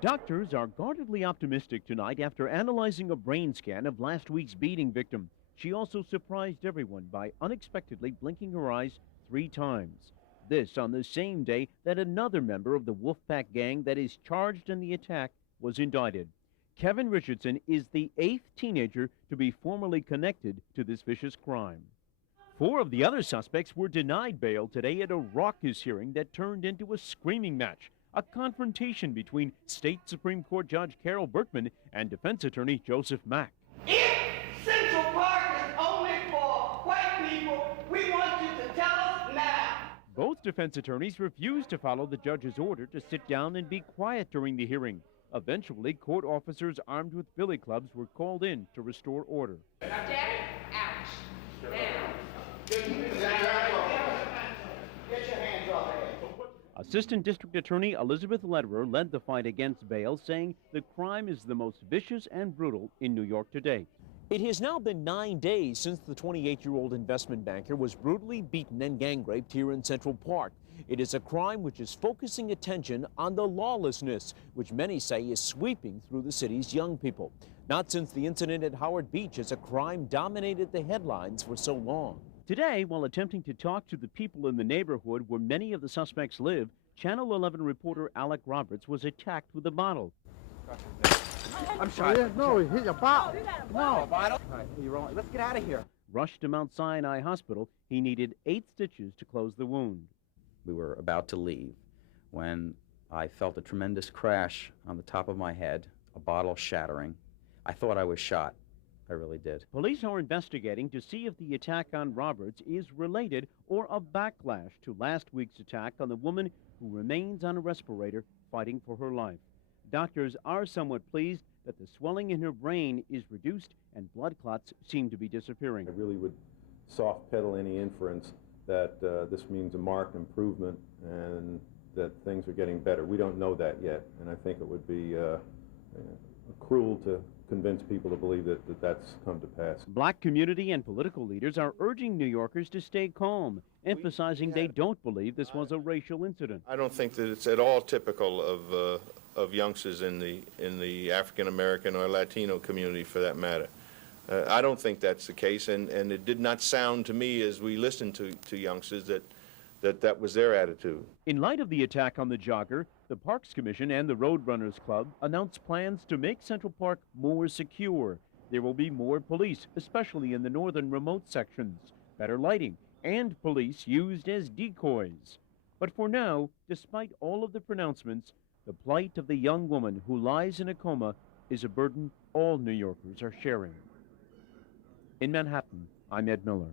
Doctors are guardedly optimistic tonight after analyzing a brain scan of last week's beating victim. She also surprised everyone by unexpectedly blinking her eyes 3 times. This on the same day that another member of the Wolfpack gang that is charged in the attack was indicted. Kevin Richardson is the 8th teenager to be formally connected to this vicious crime. 4 of the other suspects were denied bail today at a raucous hearing that turned into a screaming match. A confrontation between State Supreme Court Judge Carol Berkman and defense attorney Joseph Mack. If Central Park is only for white people, we want you to tell us now. Both defense attorneys refused to follow the judge's order to sit down and be quiet during the hearing. Eventually, court officers armed with billy clubs were called in to restore order. Daddy, ouch. Now. Get your hands off there. Assistant District Attorney Elizabeth Lederer led the fight against bail, saying the crime is the most vicious and brutal in New York today. It has now been 9 days since the 28-year-old investment banker was brutally beaten and gang-raped here in Central Park. It is a crime which is focusing attention on the lawlessness, which many say is sweeping through the city's young people. Not since the incident at Howard Beach has a crime dominated the headlines for so long. Today, while attempting to talk to the people in the neighborhood where many of the suspects live, Channel 11 reporter Alec Roberts was attacked with a bottle. I'm sorry. No, he hit your bottle. No, bottle. All right, you're wrong. Let's get out of here. Rushed to Mount Sinai Hospital, he needed 8 stitches to close the wound. We were about to leave when I felt a tremendous crash on the top of my head, a bottle shattering. I thought I was shot. I really did. Police are investigating to see if the attack on Roberts is related or a backlash to last week's attack on the woman who remains on a respirator fighting for her life. Doctors are somewhat pleased that the swelling in her brain is reduced and blood clots seem to be disappearing. I really would soft pedal any inference that this means a marked improvement and that things are getting better. We don't know that yet, and I think it would be cruel to convince people to believe that that's come to pass. Black community and political leaders are urging New Yorkers to stay calm, emphasizing they don't believe this was a racial incident. I don't think that it's at all typical of youngsters in the African American or Latino community, for that matter. I don't think that's the case, and it did not sound to me as we listened to youngsters that was their attitude. In light of the attack on the Jogger, the Parks Commission and the Roadrunners Club announced plans to make Central Park more secure. There will be more police, especially in the northern remote sections, better lighting, and police used as decoys. But for now, despite all of the pronouncements, the plight of the young woman who lies in a coma is a burden all New Yorkers are sharing. In Manhattan, I'm Ed Miller.